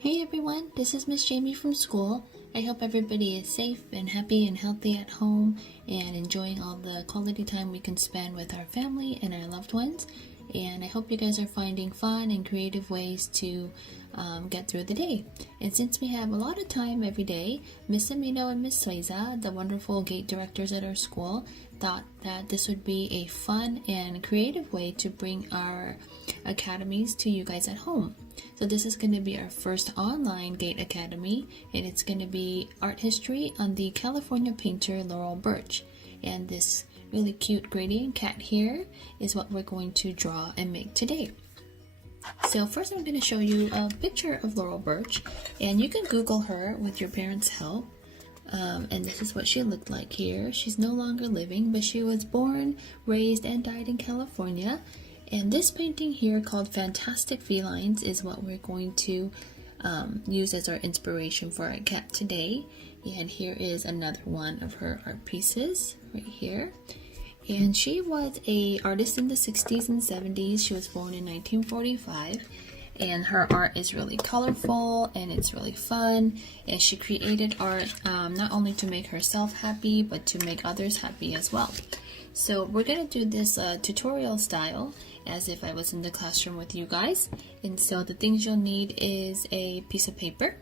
Hey everyone, this is Miss Jamie from school. I hope everybody is safe and happy and healthy at home and enjoying all the quality time we can spend with our family and our loved ones. And I hope you guys are finding fun and creative ways to get through the day. And since we have a lot of time every day, Miss Amino and Miss Sueza, the wonderful gate directors at our school, thought that this would be a fun and creative way to bring our academies to you guys at home. So this is going to be our first online gate academy, and it's going to be art history on the California painter Laurel Burch. And this really cute gradient cat here is what we're going to draw and make today. So first I'm going to show you a picture of Laurel Burch, and you can Google her with your parents' help. And this is what she looked like here. She's no longer living, but she was born, raised, and died in California. And this painting here called Fantastic Felines is what we're going to use as our inspiration for our cat today. And here is another one of her art pieces right here. And she was an artist in the 60s and 70s. She was born in 1945. And her art is really colorful and it's really fun. And she created art not only to make herself happy, but to make others happy as well. So we're going to do this tutorial style as if I was in the classroom with you guys. And so the things you'll need is a piece of paper,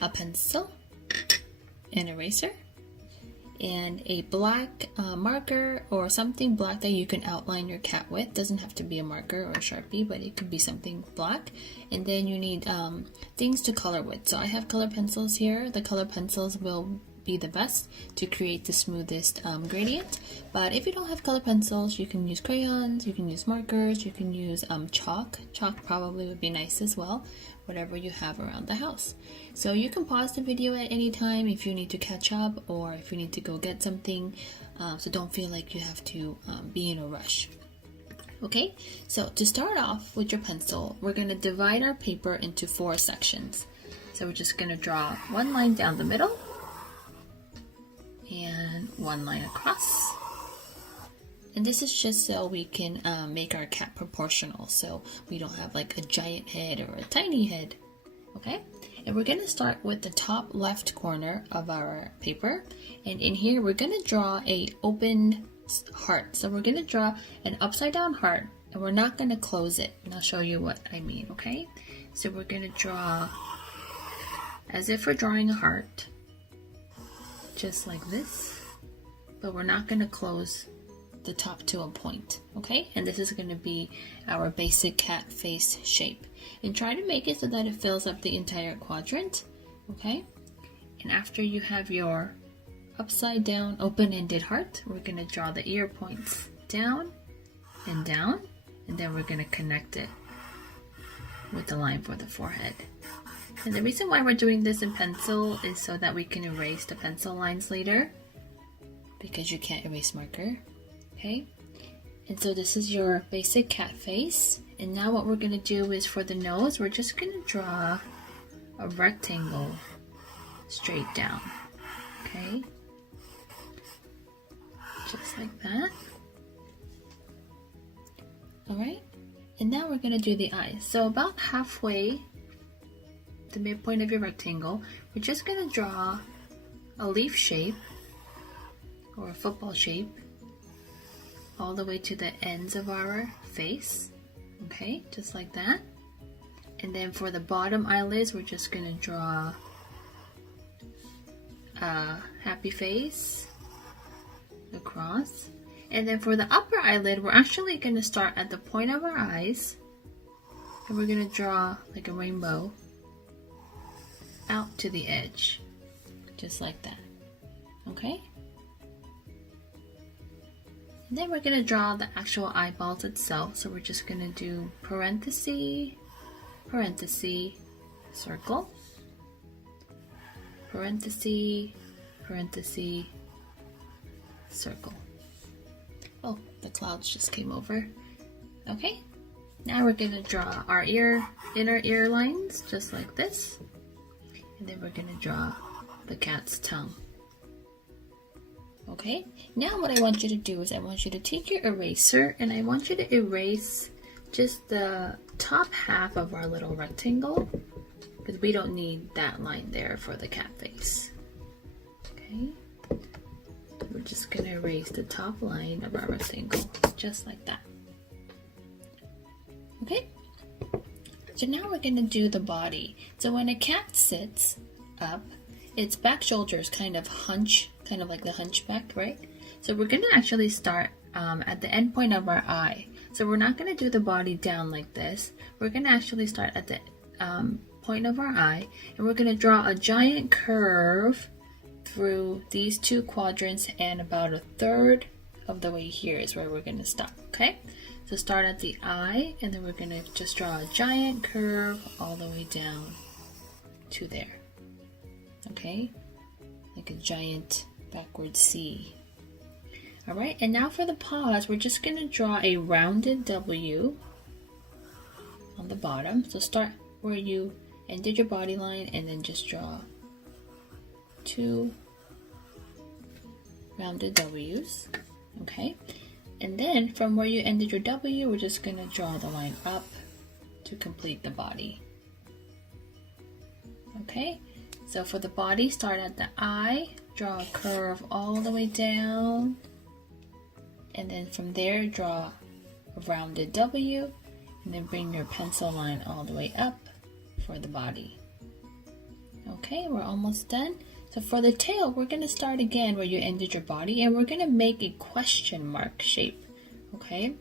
a pencil, an eraser, and a black marker or something black that you can outline your cat with. Doesn't have to be a marker or a Sharpie, but it could be something black. And then you need things to color with. So I have color pencils here. The color pencils will be the best to create the smoothest gradient. But if you don't have color pencils, you can use crayons, you can use markers, you can use chalk. Chalk probably would be nice as well, whatever you have around the house. So you can pause the video at any time if you need to catch up or if you need to go get something, so don't feel like you have to be in a rush. Okay, so to start off with your pencil, we're going to divide our paper into 4 sections. So we're just going to draw one line down the middle and one line across. And this is just so we can make our cat proportional, so we don't have like a giant head or a tiny head. Okay, and we're going to start with the top left corner of our paper, and in here we're going to draw a open heart. So we're going to draw an upside down heart, and we're not going to close it, and I'll show you what I mean. Okay, so we're going to draw as if we're drawing a heart, just like this, but we're not going to close the top to a point. Okay, and this is going to be our basic cat face shape, and try to make it so that it fills up the entire quadrant. Okay, and after you have your upside down open-ended heart, we're going to draw the ear points down and down, and then we're going to connect it with the line for the forehead. And the reason why we're doing this in pencil is so that we can erase the pencil lines later, because you can't erase marker. Okay, and so this is your basic cat face. And now what we're going to do is for the nose, we're just going to draw a rectangle straight down. Okay, just like that. Alright, and now we're going to do the eyes. So about halfway, the midpoint of your rectangle, we're just going to draw a leaf shape or a football shape all the way to the ends of our face. Okay, just like that. And then for the bottom eyelids, we're just going to draw a happy face across. And then for the upper eyelid, we're actually going to start at the point of our eyes, and we're going to draw like a rainbow out to the edge, just like that. Okay, and then we're going to draw the actual eyeballs itself. So we're just going to do parenthesis, parenthesis, circle, parenthesis, parenthesis, circle. Oh, the clouds just came over. Okay, now we're going to draw our inner ear lines just like this. And then we're going to draw the cat's tongue. Okay, now what I want you to do is I want you to take your eraser and I want you to erase just the top half of our little rectangle because we don't need that line there for the cat face. Okay, we're just gonna erase the top line of our rectangle, just like that. Okay, so now we're gonna do the body. So when a cat sits up, its back shoulders kind of hunch, kind of like the hunchback, right? So we're gonna actually start at the end point of our eye. So we're not gonna do the body down like this. We're gonna actually start at the point of our eye, and we're gonna draw a giant curve through these two quadrants, and about a third of the way here is where we're gonna stop, okay? So start at the eye, and then we're gonna just draw a giant curve all the way down to there, okay? Like a giant backward C. All right, and now for the paws, we're just gonna draw a rounded W on the bottom. So start where you ended your body line, and then just draw 2 rounded W's, okay? And then from where you ended your W, we're just gonna draw the line up to complete the body. Okay, so for the body, start at the eye, draw a curve all the way down, and then from there, draw a rounded W, and then bring your pencil line all the way up for the body. Okay, we're almost done. So for the tail, we're going to start again where you ended your body, and we're going to make a question mark shape. Okay,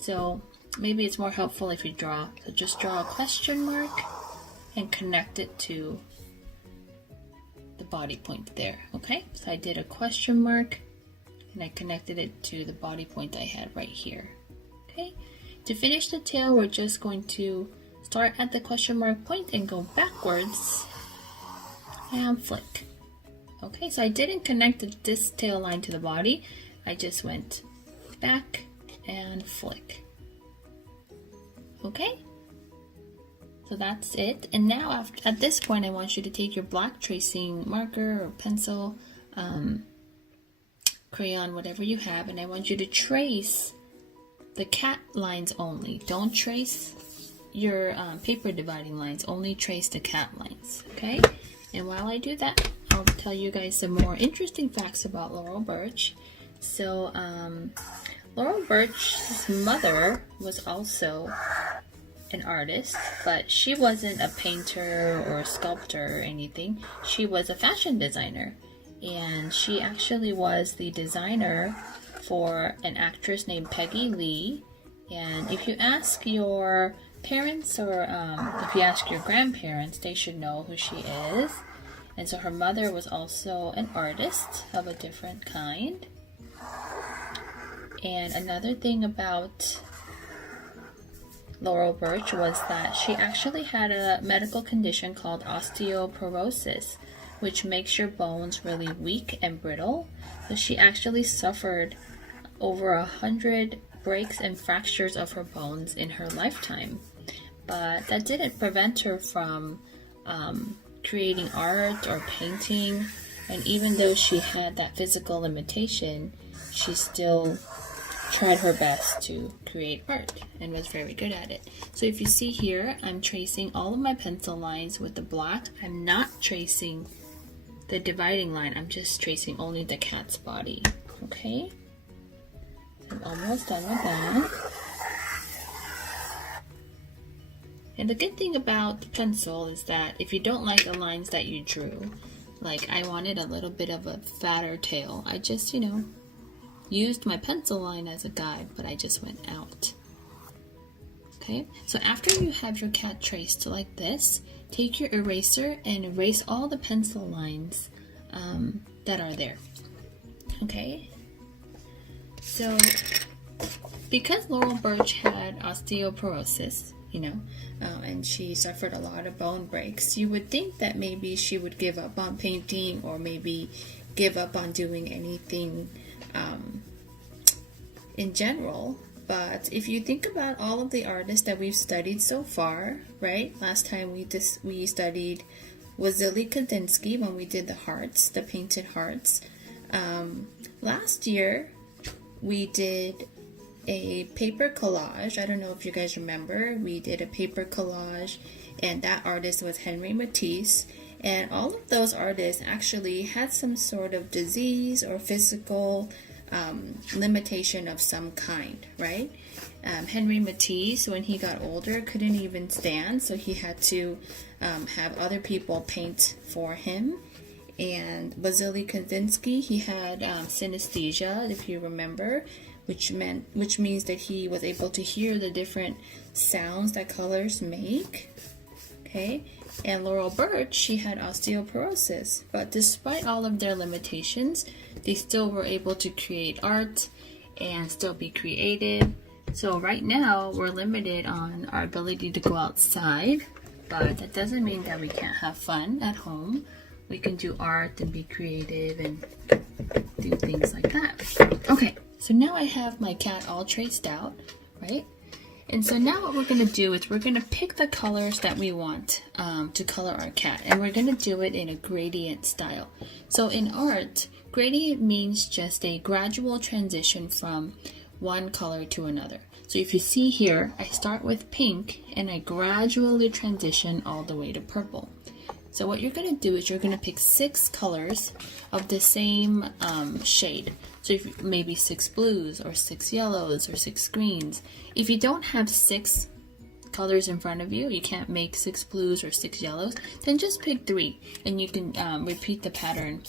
so maybe it's more helpful if you draw. So just draw a question mark and connect it to the body point there. Okay, so I did a question mark and I connected it to the body point I had right here. Okay, to finish the tail, we're just going to start at the question mark point and go backwards and flick. Okay, so I didn't connect this tail line to the body. I just went back and flick. Okay, so that's it. And now at this point, I want you to take your black tracing marker or pencil, crayon, whatever you have, and I want you to trace the cat lines only. Don't trace your paper dividing lines, only trace the cat lines, okay? And while I do that, I'll tell you guys some more interesting facts about Laurel Burch. So, Laurel Burch's mother was also an artist, but she wasn't a painter or a sculptor or anything. She was a fashion designer, and she actually was the designer for an actress named Peggy Lee. And if you ask your parents or if you ask your grandparents, they should know who she is. And so her mother was also an artist of a different kind. And another thing about Laurel Burch was that she actually had a medical condition called osteoporosis, which makes your bones really weak and brittle. So she actually suffered over 100 breaks and fractures of her bones in her lifetime. But that didn't prevent her from creating art or painting. And even though she had that physical limitation, she still tried her best to create art and was very good at it. So if you see here, I'm tracing all of my pencil lines with the black. I'm not tracing the dividing line. I'm just tracing only the cat's body. Okay? So I'm almost done with that. And the good thing about the pencil is that if you don't like the lines that you drew, like I wanted a little bit of a fatter tail, I just, used my pencil line as a guide, but I just went out. Okay, so after you have your cat traced like this, take your eraser and erase all the pencil lines that are there. Okay, so because Laurel Burch had osteoporosis, and she suffered a lot of bone breaks, you would think that maybe she would give up on painting or maybe give up on doing anything in general. But if you think about all of the artists that we've studied so far, right? Last time we studied Wassily Kandinsky when we did the hearts, the painted hearts. Last year we did a paper collage. I don't know if you guys remember. We did a paper collage and that artist was Henry Matisse. And all of those artists actually had some sort of disease or physical limitation of some kind, right? Henry Matisse, when he got older, couldn't even stand, so he had to have other people paint for him. And Vasily Kandinsky, he had synesthesia, if you remember, which means that he was able to hear the different sounds that colors make. Okay, and Laurel Burch, she had osteoporosis, but despite all of their limitations, they still were able to create art and still be creative. So right now, we're limited on our ability to go outside, but that doesn't mean that we can't have fun at home. We can do art and be creative and do things like that. Okay, so now I have my cat all traced out, right? And so now what we're going to do is we're going to pick the colors that we want to color our cat. And we're going to do it in a gradient style. So in art, gradient means just a gradual transition from one color to another. So if you see here, I start with pink and I gradually transition all the way to purple. So what you're going to do is you're going to pick 6 colors of the same shade. So if maybe 6 blues or 6 yellows or 6 greens. If you don't have 6 colors in front of you, you can't make 6 blues or 6 yellows, then just pick 3 and you can repeat the pattern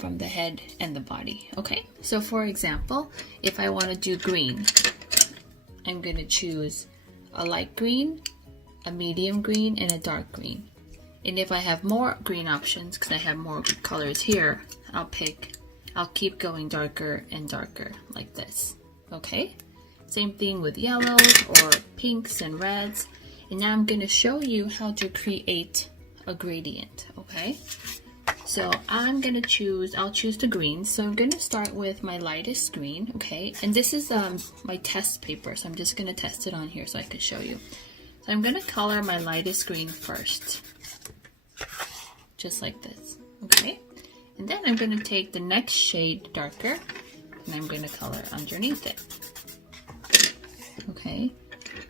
from the head and the body. Okay, so for example, if I want to do green, I'm going to choose a light green, a medium green, and a dark green. And if I have more green options, because I have more colors here, I'll keep going darker and darker like this. Okay, same thing with yellows or pinks and reds. And now I'm going to show you how to create a gradient. Okay, so I'll choose the green. So I'm going to start with my lightest green. Okay, and this is my test paper, so I'm just going to test it on here so I can show you. So I'm going to color my lightest green first, just like this. Okay, and then I'm going to take the next shade darker and I'm going to color underneath it. Okay,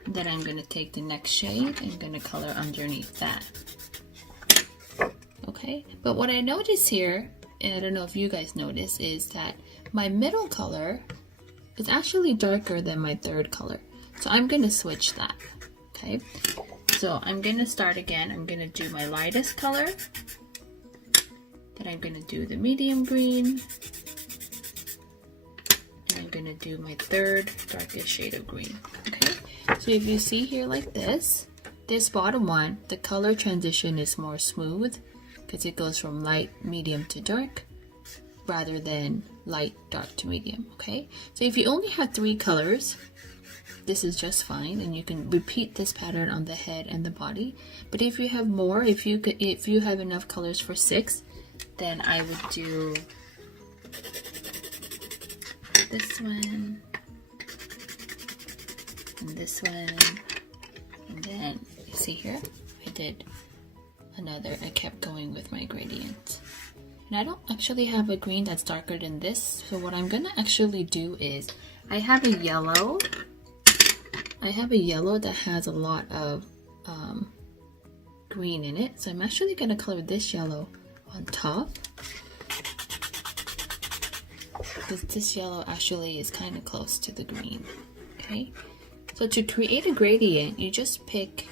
and then I'm going to take the next shade and I'm going to color underneath that. Okay, but what I notice here, and I don't know if you guys notice, is that my middle color is actually darker than my third color. So I'm going to switch that. Okay, so I'm going to start again. I'm going to do my lightest color. Then I'm going to do the medium green. And I'm going to do my third darkest shade of green. Okay, so if you see here like this bottom one, the color transition is more smooth because it goes from light, medium to dark rather than light, dark to medium. Okay, so if you only have 3 colors, this is just fine, and you can repeat this pattern on the head and the body. But if you have more, if you have enough colors for 6, then I would do this one, and this one, and then you see here, I did another, I kept going with my gradient. And I don't actually have a green that's darker than this, so what I'm gonna actually do is, I have a yellow that has a lot of green in it, so I'm actually gonna color this yellow on top, because this yellow actually is kind of close to the green. Okay, so to create a gradient, you just pick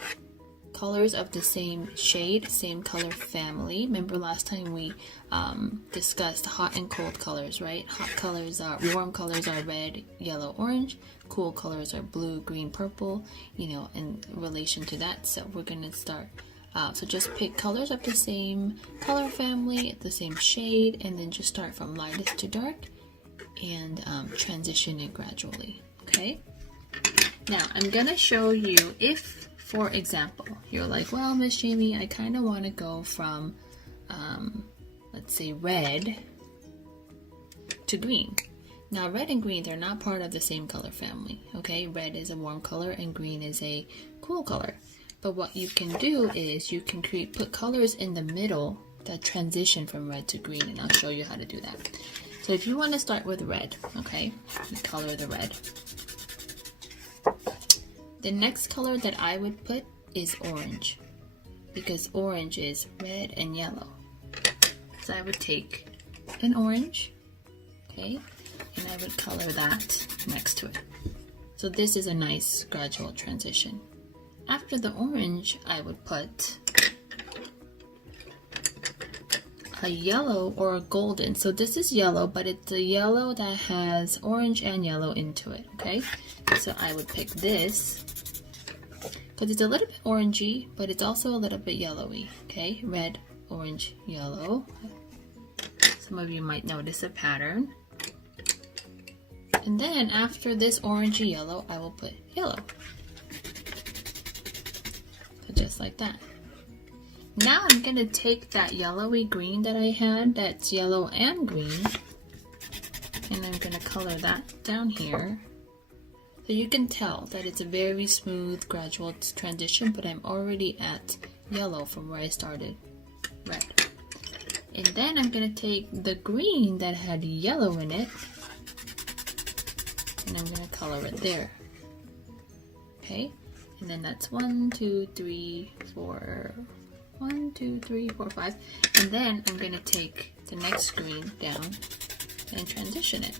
colors of the same shade, same color family. Remember last time we discussed hot and cold colors, right? Warm colors are red, yellow, orange. Cool colors are blue, green, purple, you know, in relation to that. So we're gonna start. So just pick colors of the same color family, the same shade, and then just start from lightest to dark and transition it gradually. Okay. Now I'm gonna show you if, for example, you're like, well, Miss Jamie, I kind of want to go from, let's say, red to green. Now, red and green, they're not part of the same color family, okay? Red is a warm color and green is a cool color. But what you can do is you can put colors in the middle that transition from red to green, and I'll show you how to do that. So if you want to start with red, okay, you color the red. The next color that I would put is orange, because orange is red and yellow. So I would take an orange, okay, and I would color that next to it. So this is a nice gradual transition. After the orange, I would put a yellow or a golden. So this is yellow, but it's a yellow that has orange and yellow into it, okay? So I would pick this because it's a little bit orangey, but it's also a little bit yellowy, okay? Red, orange, yellow. Some of you might notice a pattern. And then after this orangey yellow, I will put yellow. So just like that. Now I'm going to take that yellowy green that I had, that's yellow and green, and I'm going to color that down here. So you can tell that it's a very smooth, gradual transition, but I'm already at yellow from where I started, red. And then I'm going to take the green that had yellow in it, and I'm going to color it there. Okay, and then that's 1, 2, 3, 4, 1, 2, 3, 4, 5, and then I'm going to take the next green down and transition it.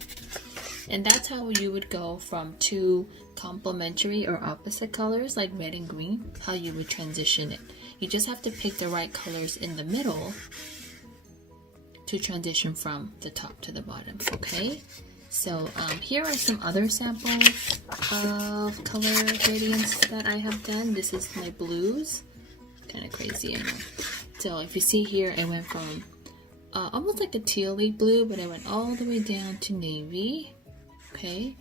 And that's how you would go from two complementary or opposite colors like red and green, how you would transition it. You just have to pick the right colors in the middle to transition from the top to the bottom, okay? So here are some other samples of color gradients that I have done. This is my blues. Kind of crazy, I know. So if you see here, I went from almost like a tealy blue, but I went all the way down to navy, okay?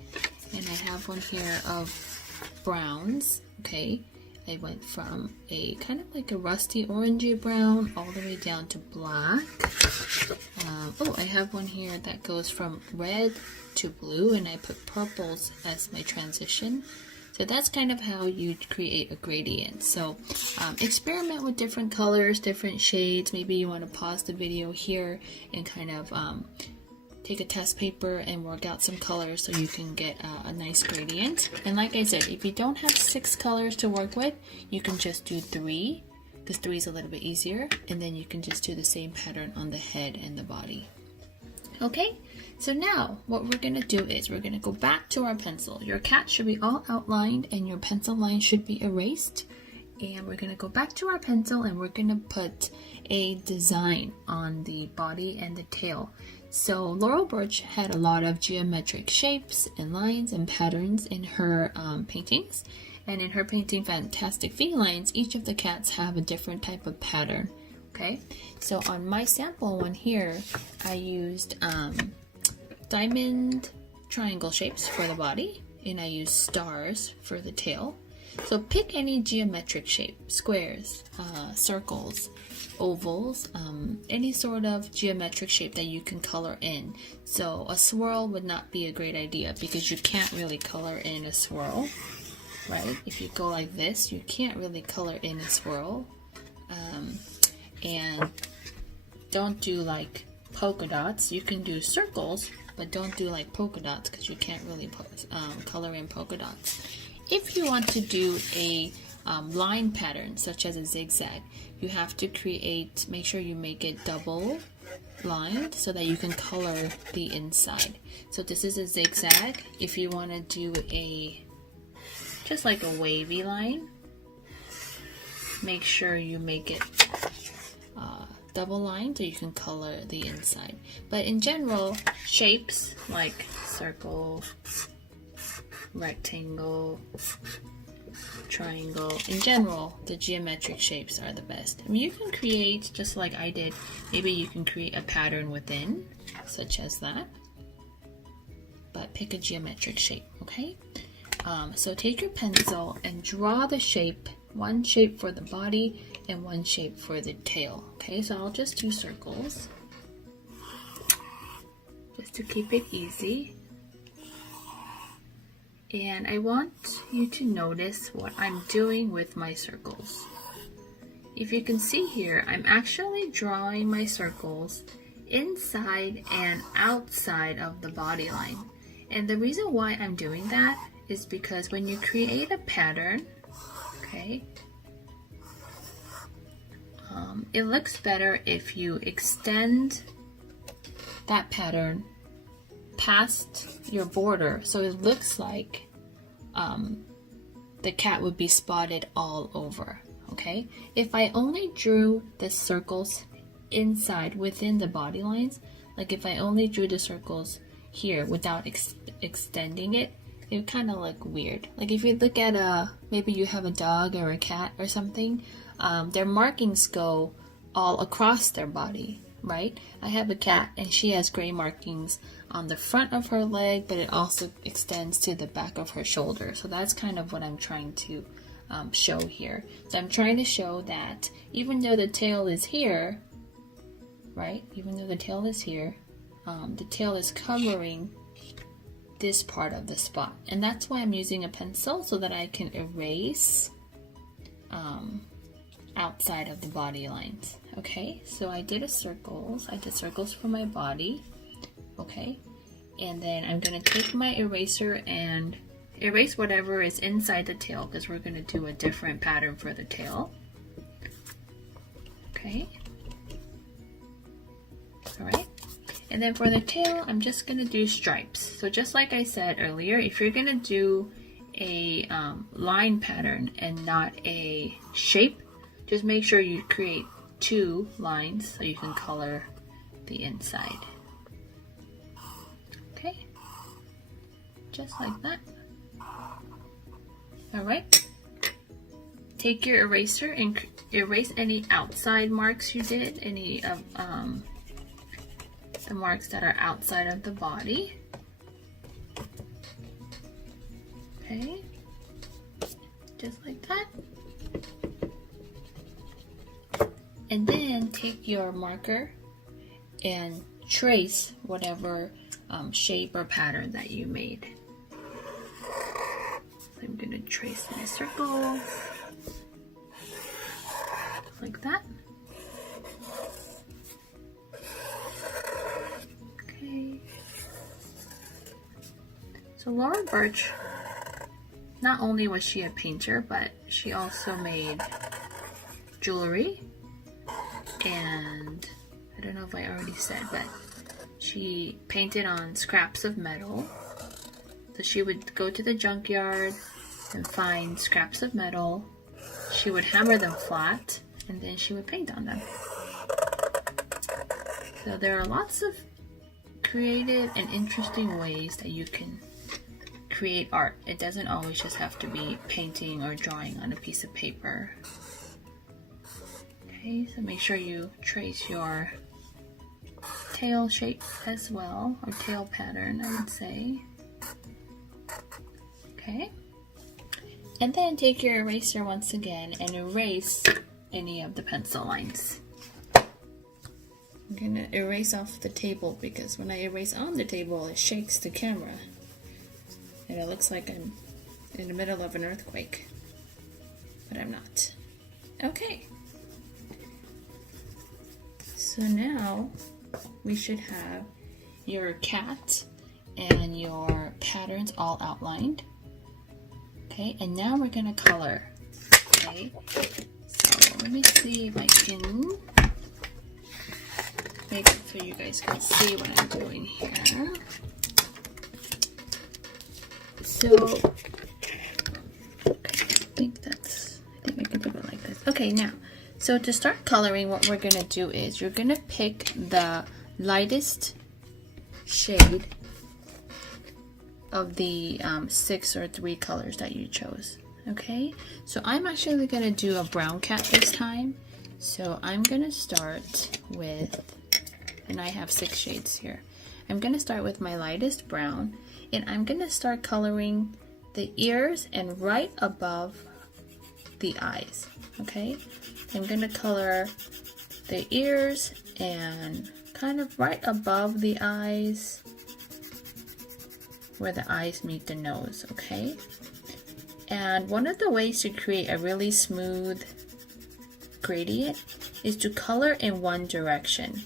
And I have one here of browns, okay? I went from a kind of like a rusty orangey brown all the way down to black. Oh, I have one here that goes from red to blue, and I put purples as my transition. So that's kind of how you create a gradient. So experiment with different colors, different shades. Maybe you want to pause the video here and kind of take a test paper and work out some colors so you can get a nice gradient. And like I said, if you don't have 6 colors to work with, you can just do 3, because 3 is a little bit easier, and then you can just do the same pattern on the head and the body. Okay, so now what we're going to do is we're going to go back to our pencil. Your cat should be all outlined and your pencil line should be erased. And we're going to go back to our pencil and we're going to put a design on the body and the tail. So Laurel Burch had a lot of geometric shapes and lines and patterns in her paintings. And in her painting Fantastic Felines, each of the cats have a different type of pattern. Okay, so on my sample one here, I used diamond triangle shapes for the body, and I used stars for the tail. So pick any geometric shape, squares, circles, ovals, any sort of geometric shape that you can color in. So a swirl would not be a great idea because you can't really color in a swirl, right? If you go like this, you can't really color in a swirl. And don't do like polka dots. You can do circles, but don't do like polka dots because you can't really color in polka dots. If you want to do a line pattern such as a zigzag, you have to make sure you make it double lined so that you can color the inside. So this is a zigzag. If you want to do just like a wavy line, make sure you make it double lined so you can color the inside. But in general, shapes like circle, rectangle, triangle, in general, the geometric shapes are the best. I mean, you can create, just like I did, maybe you can create a pattern within, such as that, but pick a geometric shape, okay? So take your pencil and draw the shape, one shape for the body and one shape for the tail. Okay, so I'll just do circles just to keep it easy. And I want you to notice what I'm doing with my circles. If you can see here, I'm actually drawing my circles inside and outside of the body line. And the reason why I'm doing that is because when you create a pattern, okay, it looks better if you extend that pattern past your border so it looks like the cat would be spotted all over. Okay, if I only drew the circles inside within the body lines, like if I only drew the circles here without extending it, it would kind of look weird. Like if you look at maybe you have a dog or a cat or something, their markings go all across their body, right? I have a cat and she has gray markings on the front of her leg, but it also extends to the back of her shoulder. So that's kind of what I'm trying to show here. So I'm trying to show that even though the tail is here, right? Even though the tail is here, the tail is covering this part of the spot. And that's why I'm using a pencil, so that I can erase outside of the body lines. Okay, so I did circles for my body. Okay, and then I'm gonna take my eraser and erase whatever is inside the tail, because we're gonna do a different pattern for the tail. Okay, all right. And then for the tail, I'm just gonna do stripes. So just like I said earlier, if you're gonna do a line pattern and not a shape, just make sure you create 2 lines so you can color the inside. Okay, just like that. All right. Take your eraser and erase any outside marks you did, any of the marks that are outside of the body. Okay, just like that. And then take your marker and trace whatever shape or pattern that you made. So I'm gonna trace my circles like that. Okay. So Laurel Burch, not only was she a painter, but she also made jewelry, and I don't know if I already said, but she painted on scraps of metal. So she would go to the junkyard and find scraps of metal. She would hammer them flat, and then she would paint on them. So there are lots of creative and interesting ways that you can create art. It doesn't always just have to be painting or drawing on a piece of paper. Okay, so make sure you trace your tail shape as well, or tail pattern, I would say. Okay, and then take your eraser once again and erase any of the pencil lines. I'm gonna erase off the table because when I erase on the table, it shakes the camera and it looks like I'm in the middle of an earthquake, but I'm not. Okay, so now we should have your cat and your patterns all outlined. Okay, and now we're gonna color. Okay, so let me see if I can make it so you guys can see what I'm doing here. So, okay, I think we can do it like this. Okay, now, so to start coloring, what we're gonna do is you're gonna pick the lightest shade of the 6 or 3 colors that you chose. Okay, so I'm actually gonna do a brown cat this time. So I'm gonna start with, and I have 6 shades here. I'm gonna start with my lightest brown, and I'm gonna start coloring the ears and right above the eyes. Okay, I'm gonna color the ears and kind of right above the eyes, where the eyes meet the nose. Okay, and one of the ways to create a really smooth gradient is to color in one direction.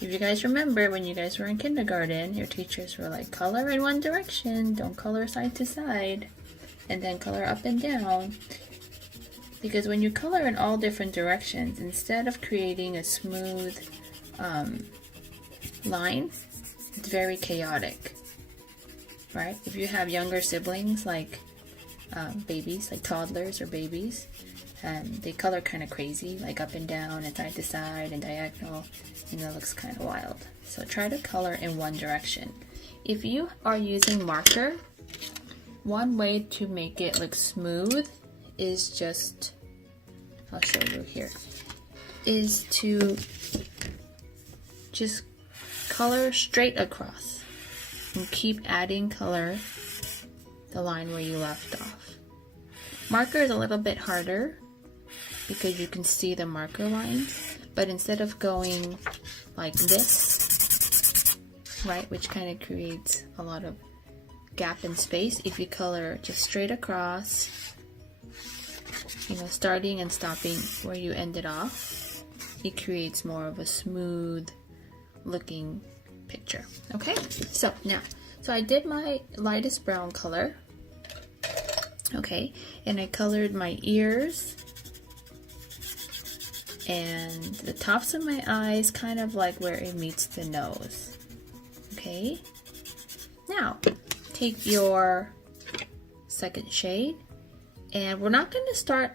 If you guys remember, when you guys were in kindergarten, your teachers were like, color in one direction, don't color side to side, and then color up and down. Because when you color in all different directions, instead of creating a smooth line, it's very chaotic, right? If you have younger siblings like babies, like toddlers or babies, they color kind of crazy, like up and down and side to side and diagonal, and it looks kind of wild. So try to color in one direction. If you are using marker, one way to make it look smooth is just, I'll show you here, is to just color straight across and keep adding color the line where you left off. Marker is a little bit harder because you can see the marker lines, but instead of going like this, right, which kind of creates a lot of gap in space, if you color just straight across, you know, starting and stopping where you ended off, it creates more of a smooth looking picture. Okay, so now, so I did my lightest brown color, okay, and I colored my ears and the tops of my eyes, kind of like where it meets the nose. Okay, now take your second shade, and we're not going to start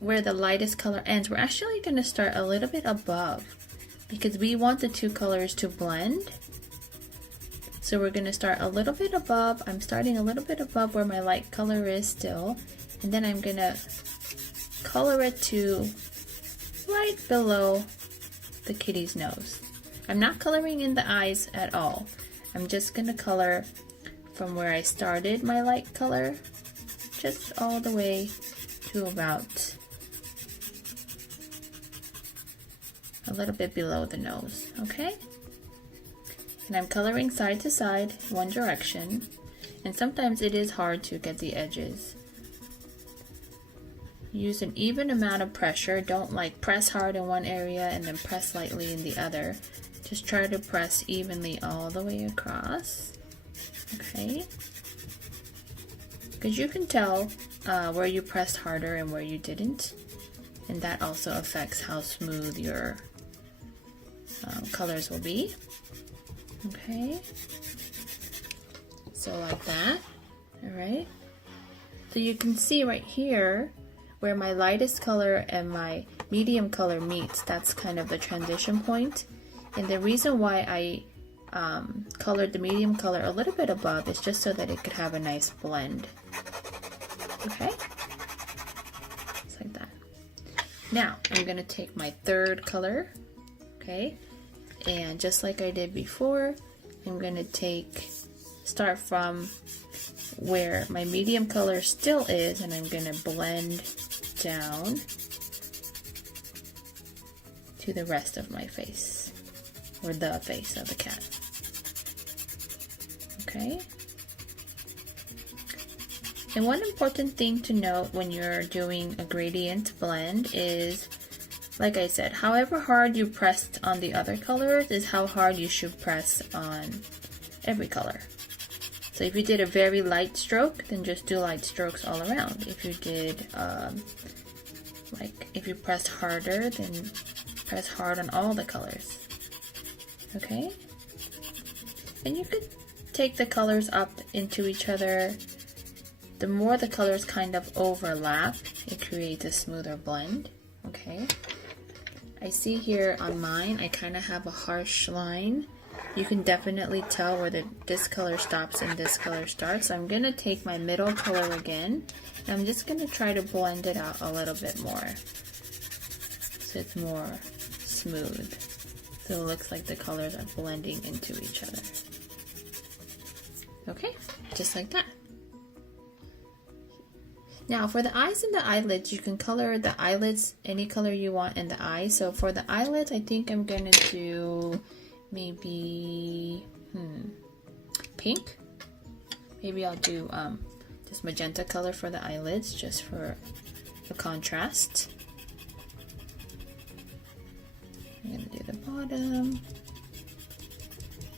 where the lightest color ends. We're actually going to start a little bit above because we want the two colors to blend. So we're going to start a little bit above. I'm starting a little bit above where my light color is still, and then I'm going to color it to right below the kitty's nose. I'm not coloring in the eyes at all. I'm just going to color from where I started my light color just all the way to about a little bit below the nose, okay? And I'm coloring side to side, one direction, and sometimes it is hard to get the edges. Use an even amount of pressure. Don't like press hard in one area and then press lightly in the other. Just try to press evenly all the way across, okay? Because you can tell where you pressed harder and where you didn't, and that also affects how smooth your colors will be. Okay, so like that. All right, so you can see right here where my lightest color and my medium color meets. That's kind of the transition point, and the reason why I colored the medium color a little bit above is just so that it could have a nice blend. Okay, just like that. Now I'm gonna take my third color, okay, and just like I did before, I'm gonna start from where my medium color still is, and I'm gonna blend down to the rest of my face, or the face of the cat. Okay. And one important thing to note when you're doing a gradient blend is, like I said, however hard you pressed on the other colors is how hard you should press on every color. So if you did a very light stroke, then just do light strokes all around. If you did, if you pressed harder, then press hard on all the colors. Okay? And you could take the colors up into each other. The more the colors kind of overlap, it creates a smoother blend. Okay? I see here on mine, I kind of have a harsh line. You can definitely tell where this color stops and this color starts. So I'm going to take my middle color again, and I'm just going to try to blend it out a little bit more so it's more smooth. So it looks like the colors are blending into each other. Okay, just like that. Now for the eyes and the eyelids, you can color the eyelids any color you want in the eye. So for the eyelids, I think I'm gonna do maybe pink. Maybe I'll do this magenta color for the eyelids, just for the contrast. I'm gonna do the bottom,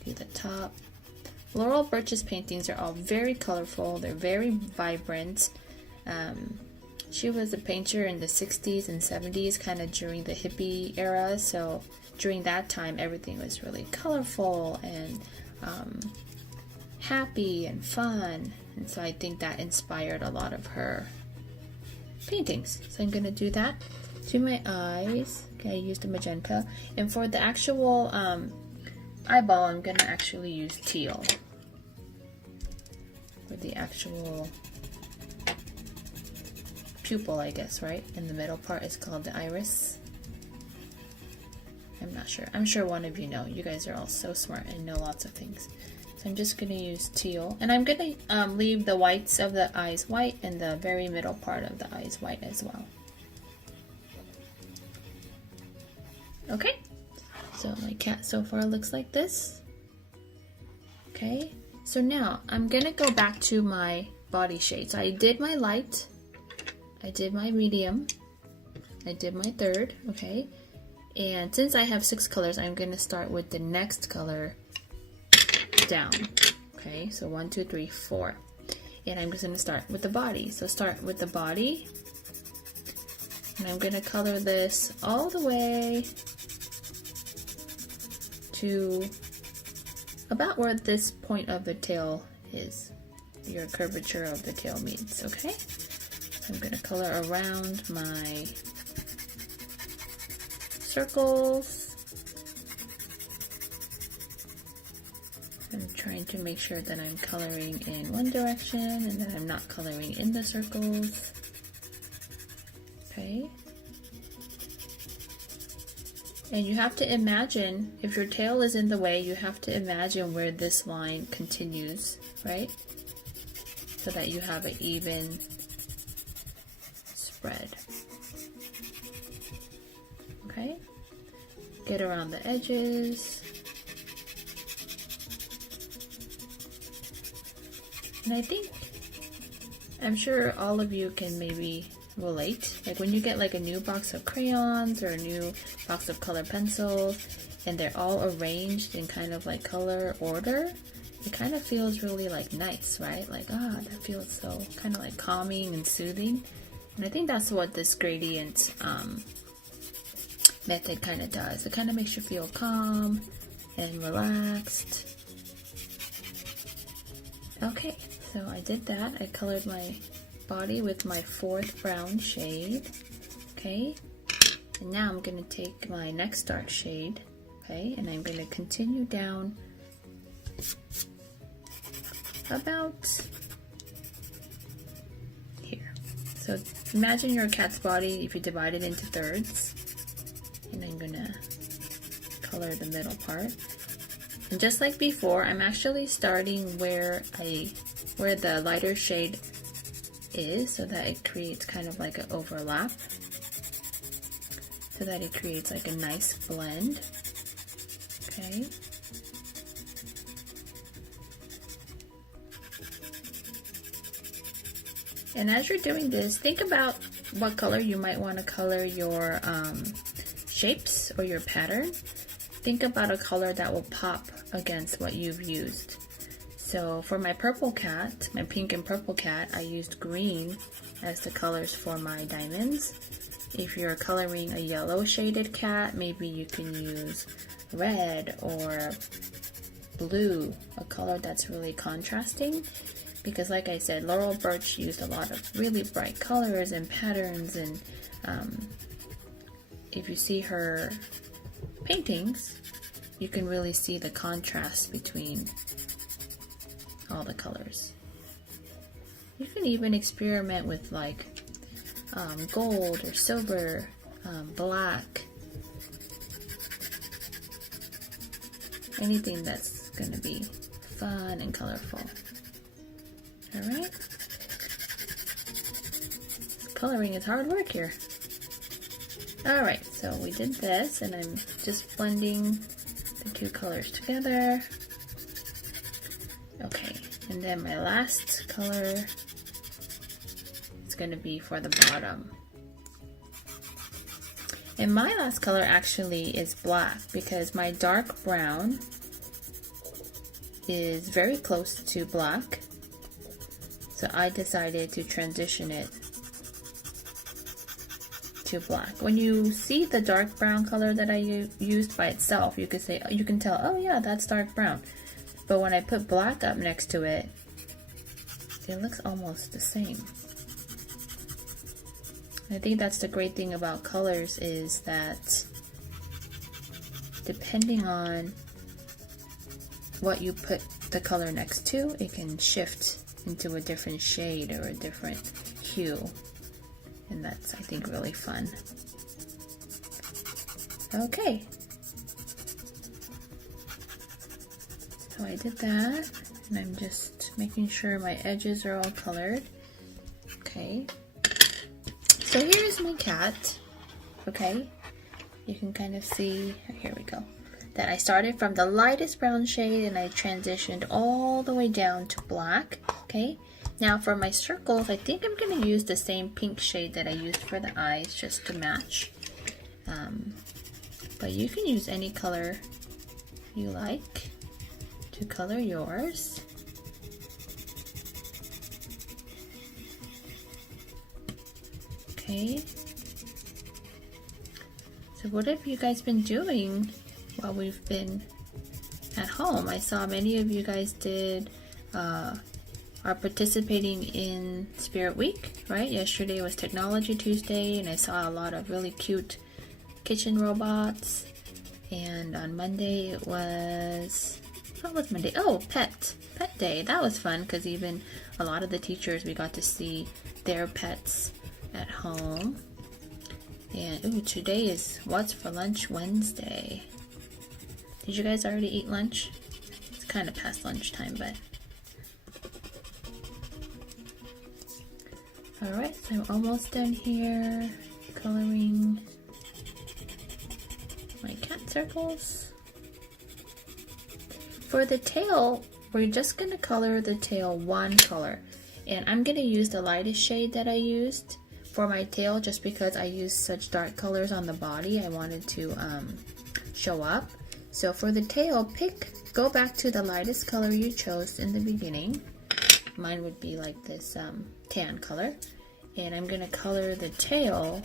do the top. Laurel Burch's paintings are all very colorful. They're very vibrant. She was a painter in the 60s and 70s, kind of during the hippie era. So during that time, everything was really colorful and happy and fun. And so I think that inspired a lot of her paintings. So I'm gonna do that to my eyes. Okay, I used the magenta. And for the actual eyeball, I'm gonna actually use teal. For the actual pupil, I guess, right? And the middle part is called the iris. I'm not sure. I'm sure one of you know. You guys are all so smart and know lots of things. So I'm just gonna use teal. And I'm gonna leave the whites of the eyes white and the very middle part of the eyes white as well. Okay, so my cat so far looks like this. Okay, so now I'm gonna go back to my body shade. So I did my light, I did my medium, I did my third, okay? And since I have 6 colors, I'm gonna start with the next color down. Okay, so 1, 2, 3, 4. And I'm just gonna start with the body. So start with the body. And I'm gonna color this all the way to about where this point of the tail is. Your curvature of the tail meets, okay? So I'm gonna color around my circles. I'm trying to make sure that I'm coloring in one direction and that I'm not coloring in the circles. Okay. And you have to imagine, if your tail is in the way, you have to imagine where this line continues, right? So that you have an even spread. Okay? Get around the edges. And I think, I'm sure all of you can maybe relate. Like when you get like a new box of crayons or a new box of color pencils and they're all arranged in kind of like color order, it kind of feels really like nice, right? Like, that feels so kind of like calming and soothing. And I think that's what this gradient method kind of does. It kind of makes you feel calm and relaxed. Okay, so I did that. I colored my body with my 4th brown shade. Okay, and now I'm going to take my next dark shade. Okay, and I'm going to continue down about here. So imagine your cat's body if you divide it into thirds. And I'm going to color the middle part. And just like before, I'm actually starting where the lighter shade is, so that it creates kind of like an overlap, so that it creates like a nice blend. Okay. And as you're doing this, think about what color you might want to color your shapes or your pattern. Think about a color that will pop against what you've used. So for my purple cat, my pink and purple cat, I used green as the colors for my diamonds. If you're coloring a yellow shaded cat, maybe you can use red or blue, a color that's really contrasting. Because like I said, Laurel Burch used a lot of really bright colors and patterns, and if you see her paintings, you can really see the contrast between all the colors. You can even experiment with like gold or silver, black, anything that's going to be fun and colorful. Alright? Coloring is hard work here. Alright, so we did this, and I'm just blending the 2 colors together. Okay, and then my last color is going to be for the bottom. And my last color actually is black, because my dark brown is very close to black. So I decided to transition it to black. When you see the dark brown color that I used by itself, you can tell, oh yeah, that's dark brown. But when I put black up next to it, it looks almost the same. I think that's the great thing about colors, is that depending on what you put the color next to, it can shift into a different shade or a different hue. And that's, I think, really fun. Okay. So I did that, and I'm just making sure my edges are all colored. Okay. So here's my cat. Okay. You can kind of see, here we go, that I started from the lightest brown shade and I transitioned all the way down to black. Okay. Now for my circles, I think I'm going to use the same pink shade that I used for the eyes, just to match. But you can use any color you like to color yours. Okay. So what have you guys been doing while we've been at home? I saw many of you guys are participating in Spirit Week, right? Yesterday was Technology Tuesday, and I saw a lot of really cute kitchen robots. And on Monday it was, what was Monday? Oh, Pet Day. That was fun, because even a lot of the teachers, we got to see their pets at home. And ooh, today is What's for Lunch Wednesday. Did you guys already eat lunch? It's kind of past lunchtime, but alright, so I'm almost done here coloring my cat circles. For the tail, we're just going to color the tail one color. And I'm going to use the lightest shade that I used for my tail, just because I used such dark colors on the body. I wanted to show up. So for the tail, go back to the lightest color you chose in the beginning. Mine would be like this tan color. And I'm going to color the tail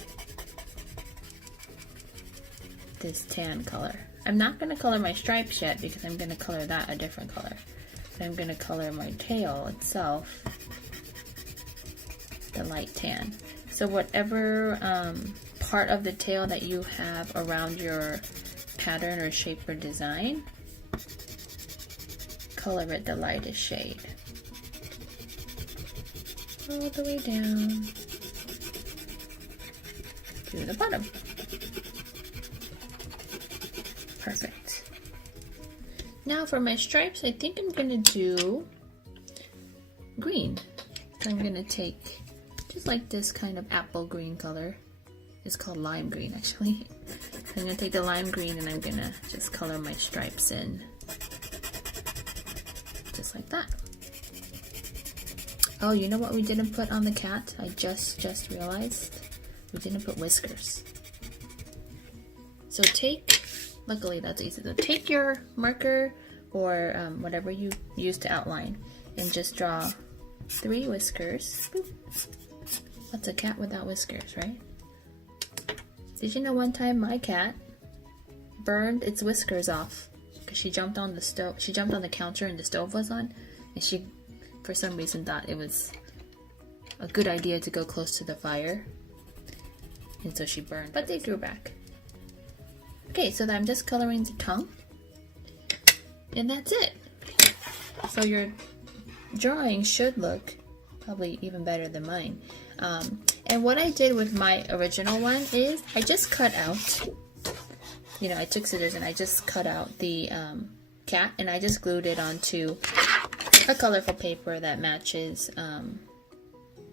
this tan color. I'm not going to color my stripes yet, because I'm going to color that a different color. But I'm going to color my tail itself the light tan. So whatever part of the tail that you have around your pattern or shape or design, color it the lightest shade. All the way down to the bottom. Perfect. Now for my stripes, I think I'm going to do green. So I'm going to take just like this kind of apple green color. It's called lime green, actually. I'm going to take the lime green and I'm going to just color my stripes in. Just like that. Oh, you know what we didn't put on the cat? I just realized. We didn't put whiskers. So luckily that's easy. So take your marker or whatever you use to outline and just draw 3 whiskers. Boop. That's a cat without whiskers, right? Did you know one time my cat burned its whiskers off because she jumped on the stove? She jumped on the counter and the stove was on, and she, for some reason, thought it was a good idea to go close to the fire, and so she burned. But they grew back. Okay, so I'm just coloring the tongue, and that's it. So your drawing should look probably even better than mine. And what I did with my original one is I just cut out, I took scissors and I just cut out the cat, and I just glued it onto a colorful paper that matches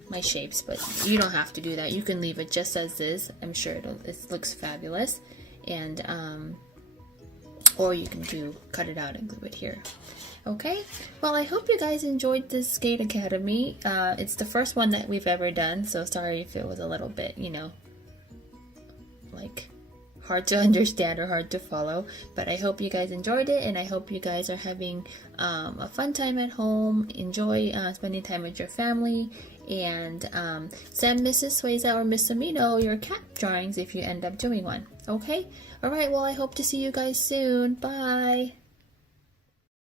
my shapes. But you don't have to do that. You can leave it just as is. I'm sure it looks fabulous. And or you can cut it out and glue it here. Okay, well, I hope you guys enjoyed this Skate Academy. It's the first one that we've ever done, so sorry if it was a little bit, like hard to understand or hard to follow. But I hope you guys enjoyed it, and I hope you guys are having a fun time at home. Enjoy spending time with your family, And send Mrs. Sueza or Miss Amino your cat drawings if you end up doing one. Okay? Alright, well, I hope to see you guys soon. Bye!